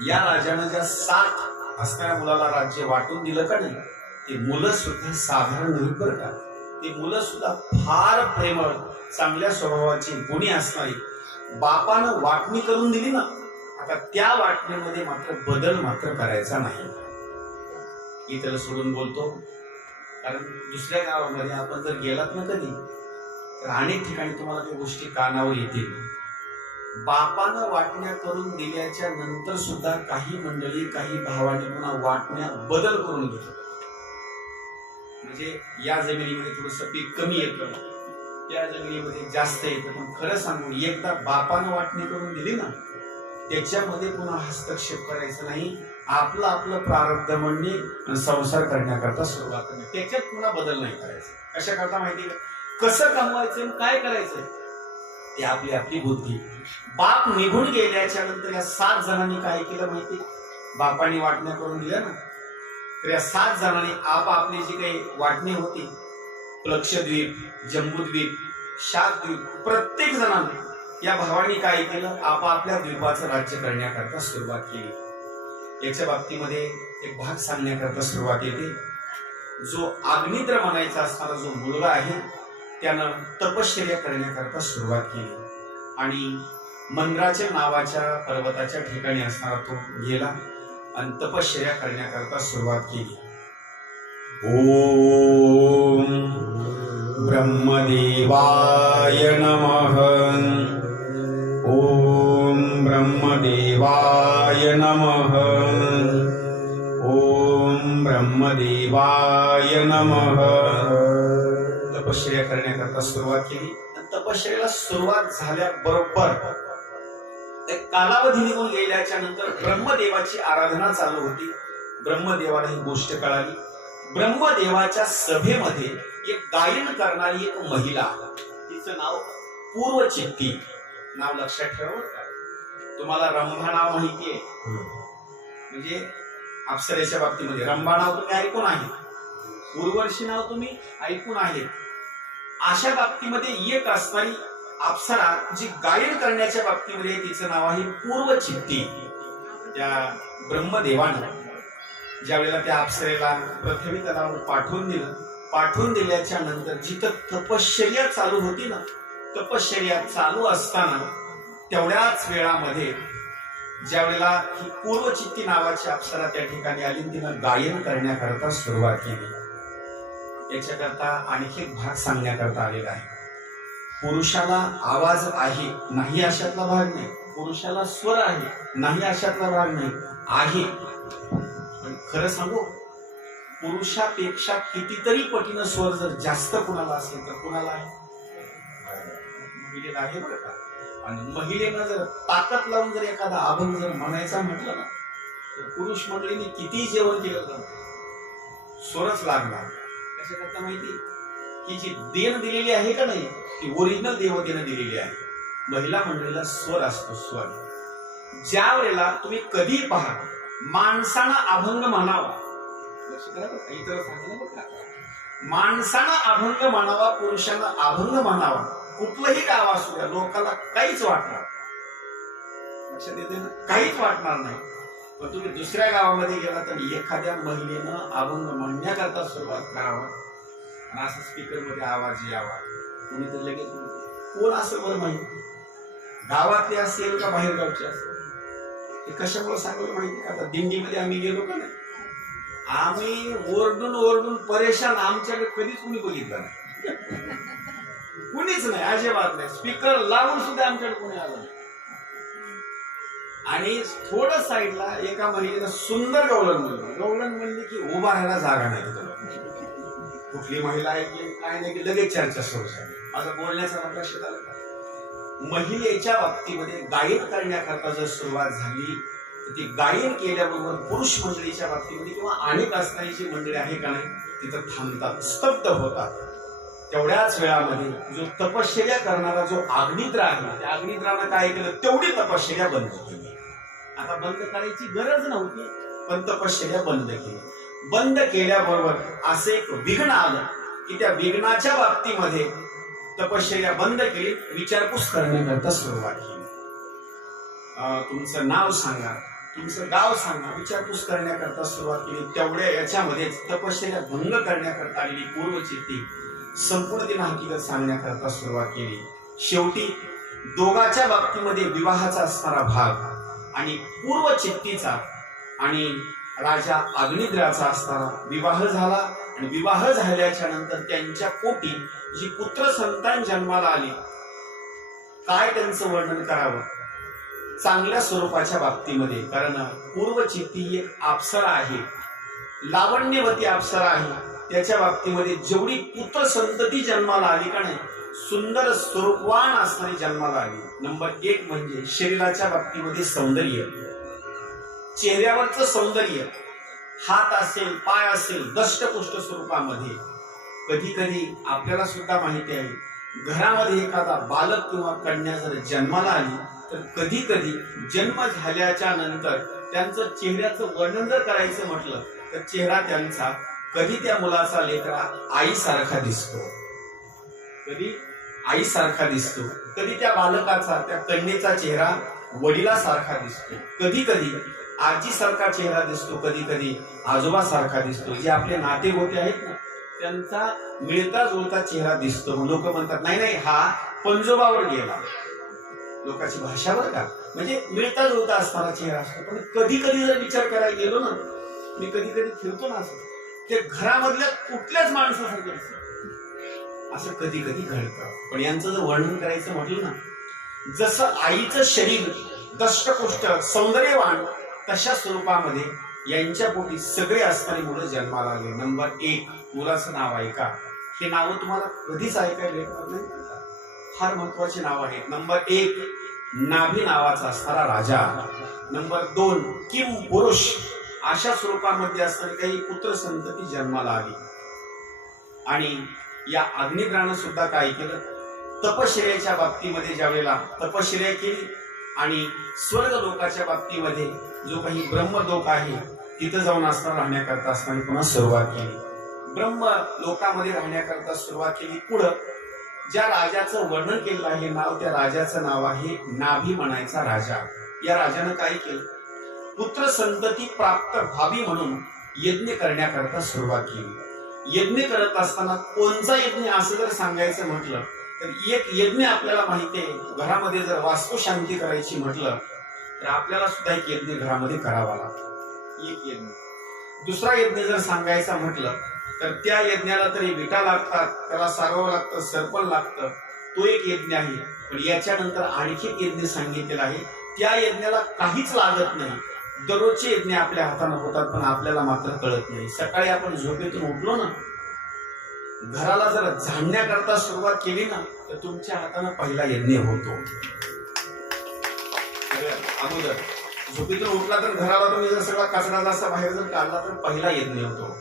या राजानं ज्या 7 असणाऱ्या मुलाला राज्य वाटून दिलं का नाही, ते मुलं सुद्धा साधारण नाही बरं का, ते मुलं सुद्धा फार प्रेमळ, चांगल्या स्वभावाची, गुणी असणारी. बापानं वाटणी करून दिली ना, आता त्या वाटणीमध्ये मात्र बदल मात्र करायचा नाही. इथं सोडून बोलतो, कारण दुसऱ्या गावामध्ये आपण जर गेलात ना कधी, तर अनेक ठिकाणी तुम्हाला त्या गोष्टी कानावर येतील. बापानं वाटण्या करून दिल्याच्या नंतर सुद्धा काही मंडळी, काही भावाने पुन्हा वाटण्या बदल करून घेतात. म्हणजे या जमिनीमध्ये थोडस पीक कमी येतं, त्या जमिनीमध्ये जास्त येतं. पण खरं सांगू, एकदा बापानं वाटणी करून दिली ना, त्याच्यामध्ये पुन्हा हस्तक्षेप करायचं नाही. आपलं आपलं प्रारब्ध म्हणणे, संसार करण्याकरता सुरुवात करणे, त्याच्यात पुन्हा बदल नाही करायचा. कशा करता माहिती का, कसं कमवायचं, काय करायचं, ते आपली आपली बुद्धी. बाप निघून गेल्याच्या नंतर या 7 जणांनी काय केलं माहिती, बापाने वाटण्या करून दिल्या ना, तर या 7 जणांनी आपापली जी काही वाटणी होती, लक्षद्वीप, जम्बूद्वीप, शाकद्वीप, प्रत्येक जणांनी, या भावांनी काय केलं, आपापल्या द्वीपाचं राज्य करण्याकरता सुरुवात केली. याच्या बाबतीमध्ये एक भाग सांगण्याकरता सुरुवात येते. जो अग्निद्र म्हणायचा असणारा जो मुलगा आहे, त्यानं तपश्चर्या करण्याकरता सुरुवात केली आणि मंद्राच्या नावाच्या पर्वताच्या ठिकाणी असणारा तो गेला आणि तपश्चर्या करण्याकरता सुरुवात केली. ओम ब्रह्मदेवाय नमः. ओम ब्रह्मदेवाय नमः. ओम ब्रह्मदेवाय नमः. तपश्चर्या करण्याकरता सुरुवात केली. तपश्चर्याला सुरुवात झाल्याबरोबर एक कालावधी निघून गेल्याच्या नंतर ब्रह्मदेवाची आराधना चालू होती. ब्रह्मदेवाला ही गोष्ट कळाली. ब्रह्मदेवाच्या सभेमध्ये एक गायन करणारी एक महिला, तिचं नाव पूर्वचित्ती. नाव लक्षात ठेवा का. तुम्हाला रंभा नाव माहितीये, म्हणजे अप्सरेच्या बाबतीमध्ये रंभा नाव तुम्ही ऐकून आहे, उर्वशी नाव तुम्ही ऐकून आहे. अशा बाबतीमध्ये एक असणारी अप्सरा जी गायन करण्याच्या बाबतीमध्ये तिचं नाव आहे पूर्वचित्ती. त्या ब्रह्मदेवानं ज्या वेळेला त्या अप्सरेला प्रथमी तलावर पाठवून दिल्याच्या नंतर जिथं तपश्चर्या चालू होती ना, तपश्चर्या चालू असताना तेवढ्याच वेळामध्ये ज्या वेळेला ही पूर्वचित्ती नावाची अप्सरा त्या ठिकाणी आली, तिनं गायन करण्याकरता सुरुवात केली. याच्याकरता आणखी एक भाग सांगण्याकरता आलेला आहे. पुरुषाला आवाज आहे नाही अशातला भाग नाही, पुरुषाला स्वर आहे नाही अशातला भाग नाही आहे. पण खरं सांगू, पुरुषापेक्षा कितीतरी पटीनं स्वर जर जास्त कुणाला असेल तर कुणाला आहे? महिलेला आहे बरं का. आणि महिलेनं जर ताकद लावून जर एखादा अभंग जर म्हणायचा म्हटलं ना, तर पुरुष मंडळीने किती जेवण केलं तर स्वरच लागला. कशाकरता माहिती, की जी देण दिलेली आहे का नाही, ती ओरिजिनल देवतेनं दिलेली आहे. महिला मंडळीला स्वर असतो. स्वर ज्या वेळेला तुम्ही कधी पहा माणसानं अभंग म्हणावा, इतर सांगितलं बघा, माणसानं अभंग म्हणावा, पुरुषानं अभंग म्हणावा, कुठलंही गाव असू द्या, लोकांना काहीच वाटणार, लक्षात येते ना, काहीच वाटणार नाही. पण तुम्ही दुसऱ्या गावामध्ये गेला तर एखाद्या महिलेनं अभंग म्हणण्याकरता सुरुवात करावा आणि असं स्पीकर मध्ये आवाज यावा, तुम्ही तर लगेच कोण असेल बरं माहिती, गावातले असेल का बाहेर गावचे असेल. हे कशामुळे सांगलं माहिती, आता दिंडीमध्ये आम्ही गेलो का नाही, आम्ही ओरडून ओरडून परेशान, आमच्याकडे कधीच कुणी बघितलं नाही, कुणीच नाही, अजिबात नाही. स्पीकर लावून सुद्धा आमच्याकडे कोणी आलं नाही. आणि थोडं साईडला एका महिलेनं सुंदर गवलन म्हणली की उभा राहायला जागा नाही. कुठली महिला ऐकली काय नाही की लगेच चर्चा सुरू झाली. माझं बोलण्याचा लक्षात आलं का, महिलेच्या बाबतीमध्ये गायन करण्याकरता जर सुरुवात झाली तर ती गायन केल्याबरोबर पुरुष मंडळीच्या बाबतीमध्ये किंवा अनेक असणारी जी मंडळी आहे का नाही तिथं थांबतात, स्तब्ध होतात. तेवढ्याच वेळामध्ये जो तपश्चर्या करणारा जो अग्निद्र आहे, त्या अग्निद्रानं काय केलं, तेवढी तपश्चर्या बंद केली. आता बंद करायची गरज नव्हती, पण तपश्चर्या बंद केली. बंद केल्याबरोबर असं एक विघ्न आलं की त्या विघ्नाच्या बाबतीमध्ये तपश्चर्या बंद केली, विचारपूस करण्याकरता सुरुवात केली. तुमचं नाव सांगा, तुमचं गाव सांगा, विचारपूस करण्याकरता सुरुवात केली. तेवढ्या याच्यामध्येच तपश्चर्या भंग करण्याकरता आलेली पूर्वचित्ती संपूर्ण दिन हकीकत सांगण्याकरता सुरुवात केली. शेवटी दोघाच्या बाबतीमध्ये विवाहाचा असणारा भाग आणि पूर्वचित्तीचा आणि राजा अग्निद्राचा असणारा विवाह झाला. आणि विवाह झाल्याच्या नंतर त्यांच्या पोटी जी पुत्र संतान जन्माला आली, काय त्यांचं वर्णन करावं चांगल्या स्वरूपाच्या बाबतीमध्ये. कारण पूर्वचित्ती ही एक अप्सरा आहे, लावण्यवती अप्सरा आहे. त्याच्या बाबतीमध्ये जेवढी पुत्र संतती जन्माला आली का नाही, सुंदर स्वरूपवान असणारी जन्माला आली. नंबर 1 म्हणजे शरीराच्या बाबतीमध्ये सौंदर्य, चेहऱ्यावरचं सौंदर्य, हात असेल पाय असेल दष्टपुष्ट स्वरूपामध्ये. कधी कधी आपल्याला सुद्धा माहिती आहे, घरामध्ये एखादा बालक किंवा कन्या जर जन्माला आली तर कधी कधी जन्म झाल्याच्या नंतर त्यांचं चेहऱ्याचं वर्णन जर करायचं म्हटलं तर चेहरा त्यांचा कधी त्या मुलाचा लेकरा आईसारखा दिसतो, कधी आईसारखा दिसतो, कधी त्या बालकाचा त्या कन्येचा चेहरा वडिलासारखा दिसतो, कधी कधी आजीसारखा चेहरा दिसतो, कधी कधी आजोबासारखा दिसतो. जे आपले नाते होते आहेत ना त्यांचा मिळता जुळता चेहरा दिसतो. लोक म्हणतात नाही नाही हा पंजोबावर गेला, लोकांची भाषा बरं का, म्हणजे मिळता जुळता असणारा चेहरा असतो. पण कधी कधी जर विचार करायला गेलो ना, मी कधी कधी फिरतो ना असं, ते घरामधल्या कुठल्याच माणसासारखे असतं, असं कधी कधी घडतं. पण यांचं जर वर्णन करायचं म्हटलं ना, जसं आईचं शरीर दष्टपुष्ट सौंदर्यवान, तशा स्वरूपामध्ये यांच्या पोटी सगळे असणारी मुलं जन्माला आले. नंबर 1, मुलाचं नाव ऐका. हे नाव तुम्हाला कधीच ऐकायला भेटणार नाही, फार महत्वाची नाव आहेत. नंबर 1, नाभी नावाचा असणारा राजा. नंबर 2, किम पुरुष, अशा स्वरूपामध्ये असणारी काही पुत्र संतती जन्माला आली. आणि या अग्निग्रहानं सुद्धा काय केलं, तपश्चर्याच्या बाबतीमध्ये ज्या वेळेला तपश्चर्या केली आणि स्वर्ग लोकाच्या बाबतीमध्ये जो काही ब्रह्मलोक आहे तिथं जाऊन असताना राहण्याकरता असताना पुन्हा सुरुवात केली. ब्रह्म लोकामध्ये राहण्याकरता सुरुवात केली. पुढं ज्या राजाचं वर्णन केलेलं आहे नाव, त्या राजाचं नाव आहे नाभी म्हणायचा राजा. या राजानं काय केलं, पुत्र संतती प्राप्त व्हावी म्हणून यज्ञ करण्याकरता सुरुवात केली. यज्ञ करत असताना कोणचा यज्ञ असं जर सांगायचं म्हटलं तर एक यज्ञ आपल्याला माहिती आहे. घरामध्ये जर वास्तुशांती करायची म्हटलं तर आपल्याला सुद्धा एक यज्ञ घरामध्ये करावा लागतो, एक यज्ञ. दुसरा यज्ञ जर सांगायचा म्हटलं तर त्या यज्ञाला तरी विटा लागतात, त्याला सारवावं लागतं, सरपण लागतं, तो एक यज्ञ आहे. पण याच्यानंतर आणखी एक यज्ञ सांगितलेला आहे, त्या यज्ञाला काहीच लागत नाही. दररोजचे यज्ञ आपल्या हाताने होतात, पण आपल्याला मात्र कळत नाही. सकाळी आपण झोपेतून उठलो ना, घराला जर झाडण्याकरता सुरुवात केली ना, तर तुमच्या हाताने पहिला यज्ञ होतो. अगोदर झोपेतून उठला तर घराला तुम्ही जर सगळा कचरा असा बाहेर जर काढला तर पहिला यज्ञ होतो.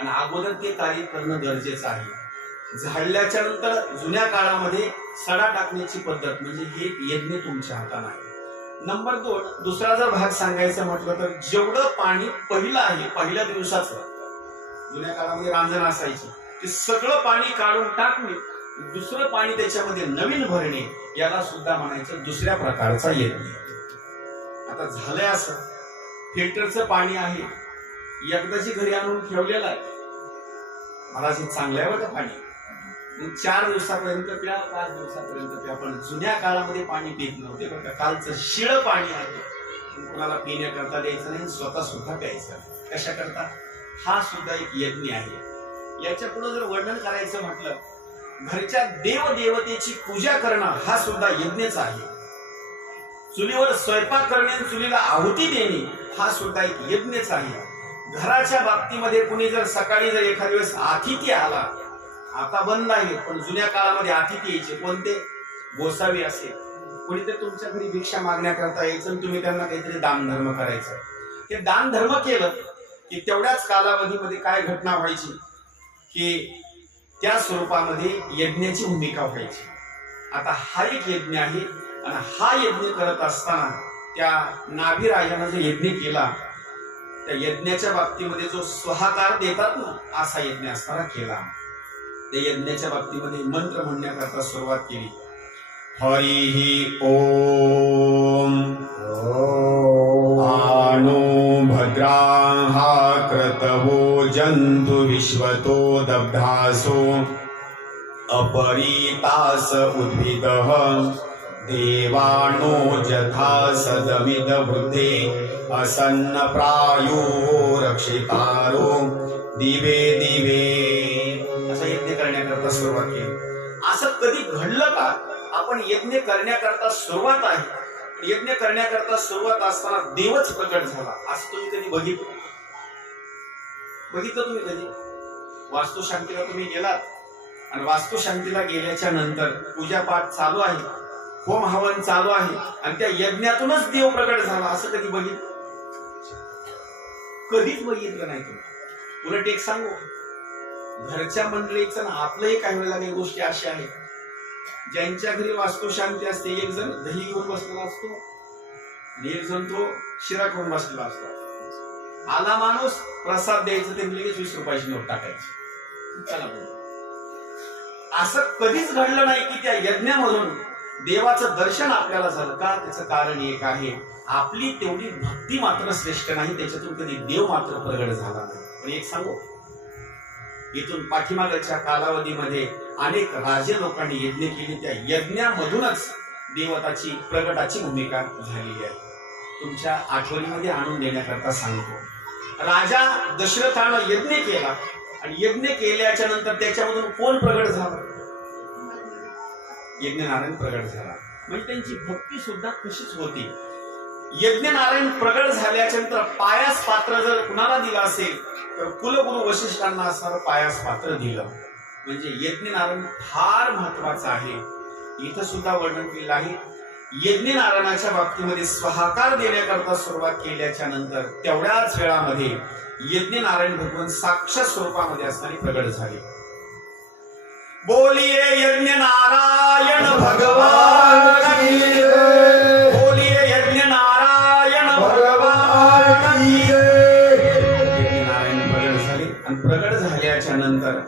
आणि अगोदर ते कार्य करणं गरजेचं आहे. झाडल्याच्या नंतर जुन्या काळामध्ये सडा टाकण्याची पद्धत, म्हणजे हे यज्ञ तुमच्या हाताने आहे. नंबर 2, दुसरा जर भाग सांगायचं म्हटलं तर जेवढं पाणी पहिलं आहे, पहिल्या दिवसाचं, जुन्या काळामध्ये रांजण असायची, ते सगळं पाणी काढून टाकणे, दुसरं पाणी त्याच्यामध्ये नवीन भरणे, याला सुद्धा म्हणायचं दुसऱ्या प्रकारचा यज्ञ. आता झालंय असं, फिल्टरचं पाणी आहे, एकदाची घरी आणून ठेवलेलं आहे, मला जे चांगलं आहे बघा पाणी, 4 दिवसापर्यंत प्या, 5 दिवसापर्यंत प्या. पण जुन्या काळामध्ये पाणी पित नव्हते बघा. कालचं शिळ पाणी आहे, कोणाला पिण्याकरता द्यायचं नाही, स्वतः सुद्धा प्यायचं. कशा करता, हा सुद्धा एक यज्ञ आहे. याच्या पुढे जर वर्णन करायचं म्हटलं, घरच्या देवदेवतेची पूजा करणं हा सुद्धा यज्ञच आहे. चुलीवर स्वयंपाक करणे, चुलीला आहुती देणे हा सुद्धा एक यज्ञच आहे. घराच्या बाबतीमध्ये कुणी जर सकाळी जर एखाद्या वेळेस अतिथी आला, आता बंद आहे, पण जुन्या काळामध्ये अतिथी यायचे, कोणते, गोसावी असेल, कुणीतरी तुमच्या घरी भिक्षा मागण्याकरता यायचं, तुम्ही त्यांना काहीतरी दानधर्म करायचं. ते दानधर्म केलं की तेवढ्याच कालावधीमध्ये काय घटना व्हायची की त्या स्वरूपामध्ये यज्ञाची भूमिका व्हायची. आता हा एक यज्ञ आहे. आणि हा यज्ञ करत असताना त्या नाभी राजानं जो यज्ञ केला, त्या यज्ञाच्या बाबतीमध्ये जो स्वहाकार देतात ना, असा यज्ञ असताना केला. त्या यज्ञाच्या बाबतीमध्ये मंत्र म्हणण्याकरता सुरुवात केली. हरिः ओम आनो भद्राः क्रतवो जन्तु विश्वतो दब्धासो अपरीतास उद्भिदः देवानो जथा सदमिद वृद्धे असन्न प्रायो रक्षितारो दिवे दिवे. असा यज्ञ करण्याकरता सुरुवात केली. असं कधी घडलं का, आपण यज्ञ करण्याकरता सुरुवात आहे, यज्ञ करण्याकरता सुरुवात असताना देवच प्रकट झाला, असं तुम्ही कधी बघितलं तुम्ही कधी? वास्तुशांतीला तुम्ही गेलात आणि वास्तुशांतीला गेल्याच्या नंतर पूजापाठ चालू आहे, होम हवन चालू आहे आणि त्या यज्ञातूनच देव प्रकट झाला, असं कधी बघितलं? कधीच बघितलं नाही तुम्ही. उलट एक सांगू, घरच्या मंडळीचं ना आपलंही काही वेळेला काही गोष्टी अशा आहेत, ज्यांच्या घरी वास्तुशांती असते, एक जण दही घेऊन बसलेला असतो आणि एक जण तो शिरा घेऊन बसलेला असतो. आला माणूस, प्रसाद द्यायचं, ते लगेच 20 रुपयाची नोट टाकायची. चला, असं कधीच घडलं नाही की त्या यज्ञामधून देवाचं दर्शन आपल्याला झालं का? त्याचं कारण एक आहे, आपली तेवढी भक्ती मात्र श्रेष्ठ नाही, त्याच्यातून कधी देव मात्र प्रगट झाला नाही. पण एक सांगू, इथून पाठीमागच्या कालावधीमध्ये अनेक राजे लोकांनी यज्ञ केले, त्या यज्ञामधूनच देवताची प्रगटाची भूमिका झालेली आहे. तुमच्या आठवणीमध्ये आणून देण्याकरता सांगतो. राजा दशरथानं यज्ञ केला आणि यज्ञ केल्याच्या नंतर त्याच्यामधून कोण प्रगट झाला? यज्ञनारायण प्रगट झाला. म्हणजे त्यांची भक्ती सुद्धा तशीच होती. यज्ञनारायण प्रगट झाल्याच्या नंतर पायास पात्र जर कुणाला दिलं असेल तर कुलगुरु वशिष्ठांना असणारं पायास पात्र दिलं. म्हणजे यज्ञनारायण फार महत्वाचं आहे. इथं सुद्धा वर्णन केलेलं आहे. यज्ञनारायणाच्या बाबतीमध्ये स्वहाकार देण्याकरता सुरुवात केल्याच्या नंतर तेवढ्याच वेळामध्ये यज्ञनारायण भगवान साक्षात स्वरूपामध्ये असणारे प्रगट झाले. बोलिये यज्ञ नारायण भगवान की जय. बोलिये यज्ञ नारायण भगवान की जय. यज्ञनारायण प्रगट झाले आणि प्रगट झाल्याच्या नंतर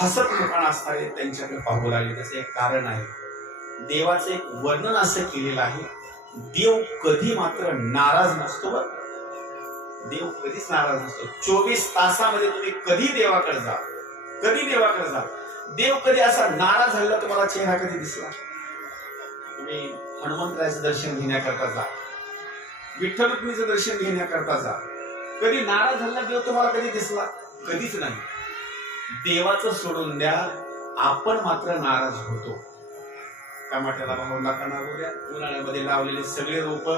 हसत मुखाने असणारे त्यांच्याकडे पाहू लागले. त्याचे एक कारण आहे. देवाचं एक वर्णन असं केलेलं आहे. देव कधी मात्र नाराज नसतो. देव कधीच नाराज नसतो. 24 तासामध्ये तुम्ही कधी देवाकडे जा, कधी देवाकडे जा. देव कधी असा नाराज झालेला तुम्हाला चेहरा कधी दिसला? तुम्ही हनुमंतरायाचं दर्शन घेण्याकरता जा, विठ्ठल रुक्मिणीचं दर्शन घेण्याकरता जा. कधी नाराज झालेला देव तुम्हाला कधी दिसला? कधीच नाही. देवाचं सोडून द्या, आपण मात्र नाराज होतो. टमाट्याला भाव नका बोल्या, उन्हाळ्यामध्ये लावलेले सगळे रोप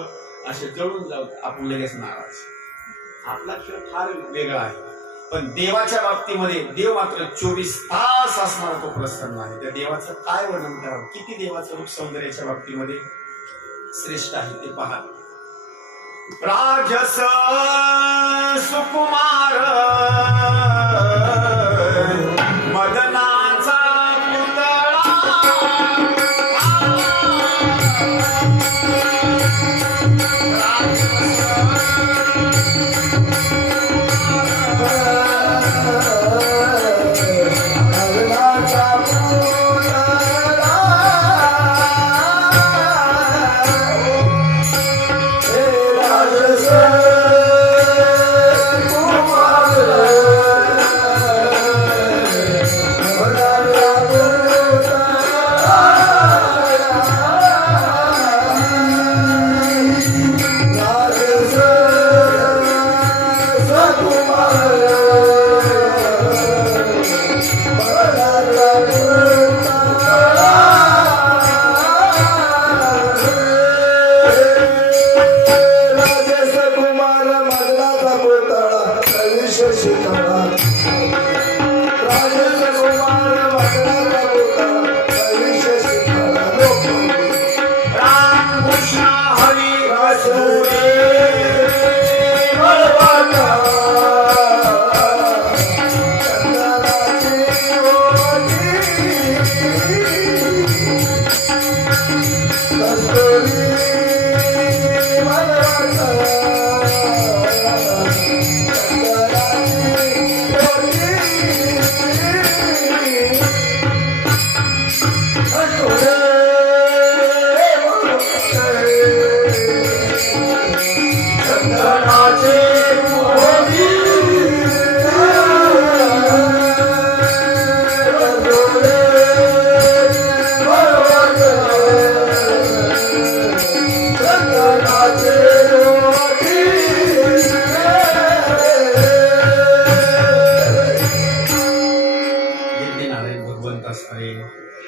असे जळून जाऊ, आपण लगेच नाराज. आपला खेळ फार वेगळा आहे. पण देवाच्या बाबतीमध्ये देव मात्र 24 तास असणारा तो प्रसन्न आहे. त्या देवाचं काय वर्णन करावं? किती देवाचं रूप सौंदर्याच्या बाबतीमध्ये श्रेष्ठ आहे ते पहा. राजस सुकुमार मदनाचा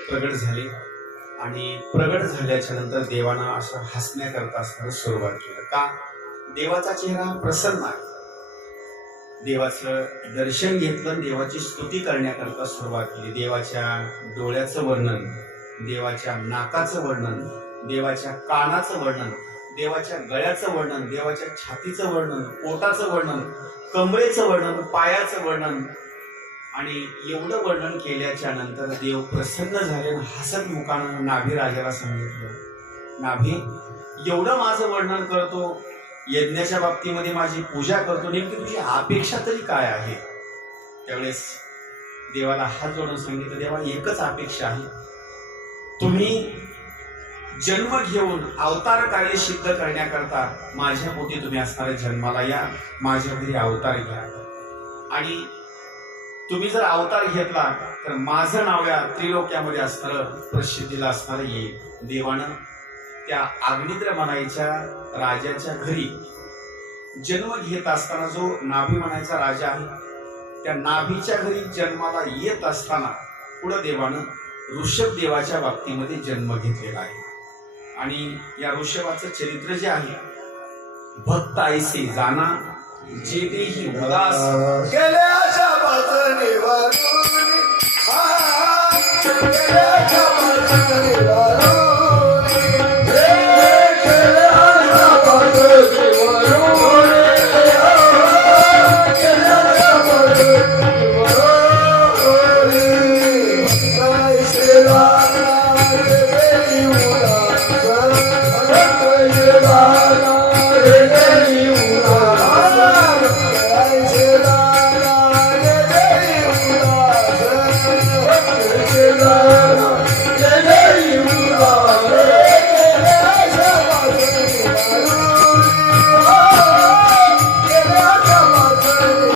प्रगट झाले आणि प्रगट झाल्याच्या नंतर देवानं असं हसण्याकरता असताना सुरुवात केलं. का? देवाचा चेहरा प्रसन्न आहे. देवाचं दर्शन घेतलं, देवाची स्तुती करण्याकरता सुरुवात केली. देवाच्या डोळ्याचं वर्णन, देवाच्या नाकाचं वर्णन, देवाच्या कानाचं वर्णन, देवाच्या गळ्याचं वर्णन, देवाच्या छातीचं वर्णन, पोटाचं वर्णन, कमरेचं वर्णन, पायाचं वर्णन. आणि एवढं वर्णन केल्याच्या नंतर देव प्रसन्न झाले. हसत मुखानं नाभी राजाला सांगितलं, नाभी एवढं माझं वर्णन करतो, यज्ञाच्या बाबतीमध्ये माझी पूजा करतो, नेमकी तुझी अपेक्षा तरी काय आहे? त्यावेळेस देवाला हात जोडून सांगितलं, देवा एकच अपेक्षा आहे, तुम्ही जन्म घेऊन अवतार कार्य सिद्ध करण्याकरता माझ्या पोटी तुम्ही असणाऱ्या जन्माला या, माझ्या घरी अवतार घ्या. आणि तुम्ही जर अवतार घेतला तर माझं नाव या त्रिलोक्यामध्ये असणारं, प्रसिद्धीला असणारं येईल. देवानं त्या आग्नेत्र म्हणायच्या राजाच्या घरी जन्म घेत असताना जो नाभी म्हणायचा राजा आहे, त्या नाभीच्या घरी जन्माला येत असताना पुढं देवानं ऋषभ देवाच्या बाबतीमध्ये जन्म घेतलेला आहे. आणि या ऋषभाचं चरित्र जे आहे, भक्त ऐसे जाना जेतेही उदास, गेल्या शापासने वारून गेल्या शापासने वारून